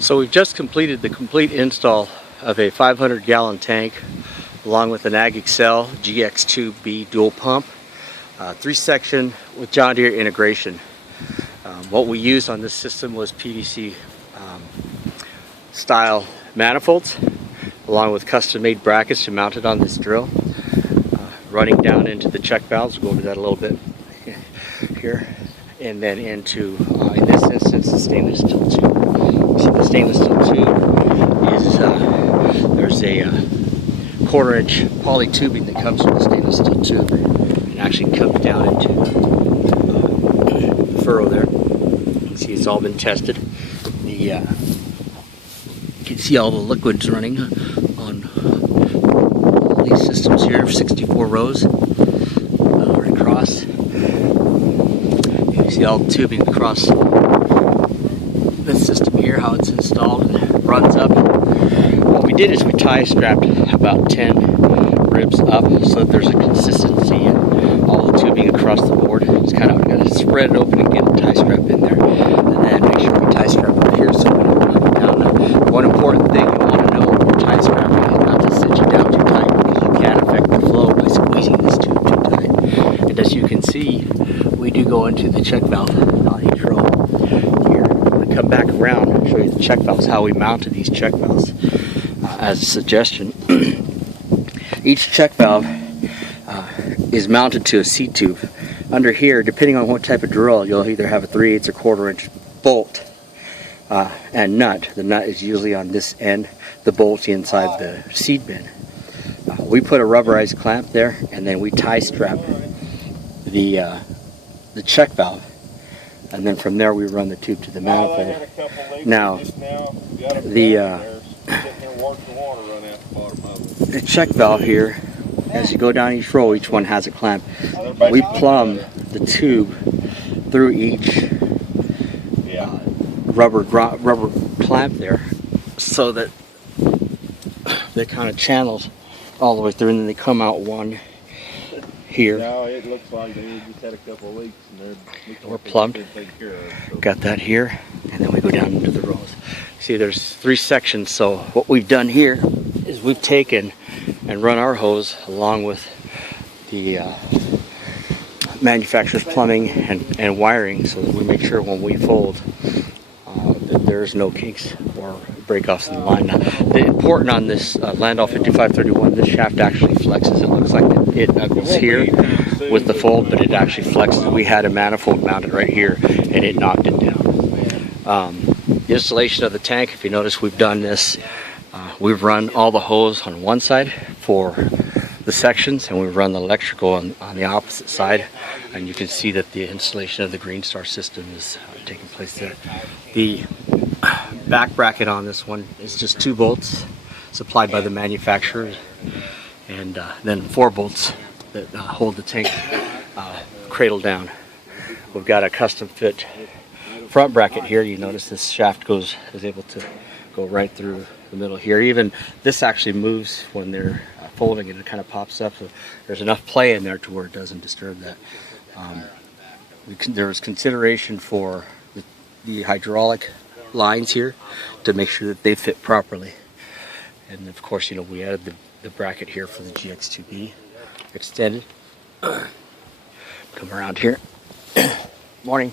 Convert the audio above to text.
So we've just completed the complete install of a 500-gallon tank along with an AgXcel GX2B dual pump, 3-section with John Deere integration. What we used on this system was PVC style manifolds along with custom-made brackets to mount it on this drill. Running down into the check valves, we'll go over that a little bit here, and then into, in this instance, the stainless steel tube. See, the stainless steel tube is, there's a 1/4-inch poly tubing that comes from the stainless steel tube and actually comes down into the furrow there. You can see it's all been tested. You can see all the liquids running on all these systems here, 64 rows right across. You can see all the tubing across this system here, how it's installed and runs up. What we did is we tie strapped about 10 ribs up so that there's a consistency in all the tubing across the board. Just kind of got to spread it open and get a tie strap in there, and then make sure we tie strap right here so we don't run it down. Now, one important thing you want to know when you're tie strapping is not to cinch it down too tight, because you can affect the flow by squeezing this tube too tight. And as you can see, we do go into the check valve on each row. Come back around and show you the check valves, how we mounted these check valves as a suggestion. Each check valve is mounted to a seat tube. Under here, depending on what type of drill, you'll either have a 3/8 or 1/4-inch bolt and nut. The nut is usually on this end, the bolt's inside the seed bin. We put a rubberized clamp there, and then we tie strap the check valve. And then from there we run the tube to the manifold. Now, the check valve here, as you go down each row, each one has a clamp. We plumb the tube through each rubber clamp there, so that they kind of channels all the way through, and then they come out one here. No, it looks like they just had a couple of leaks and we're plumbed. Got that here, and then we go down into the rows. See, there's 3 sections, so what we've done here is we've taken and run our hose along with the manufacturer's plumbing and wiring, so that we make sure when we fold that there's no kinks or break-offs in the line. Now, the important on this Landoll 5531, this shaft actually flexes. It looks like it knuckles here with the fold, but it actually flexes. We had a manifold mounted right here, and it knocked it down. The installation of the tank, if you notice, we've done this. We've run all the hose on one side for the sections, and we've run the electrical on the opposite side, and you can see that the installation of the Green Star system is taking place there. The back bracket on this one is just 2 bolts supplied by the manufacturer, and then 4 bolts that hold the tank cradle down. We've got a custom fit front bracket here. You notice this shaft is able to go right through the middle here. Even this actually moves when they're folding, and it kind of pops up, so there's enough play in there to where it doesn't disturb that. There was consideration for the hydraulic lines here to make sure that they fit properly, and of course, you know, we added the bracket here for the GX2B extended. Come around here. Morning.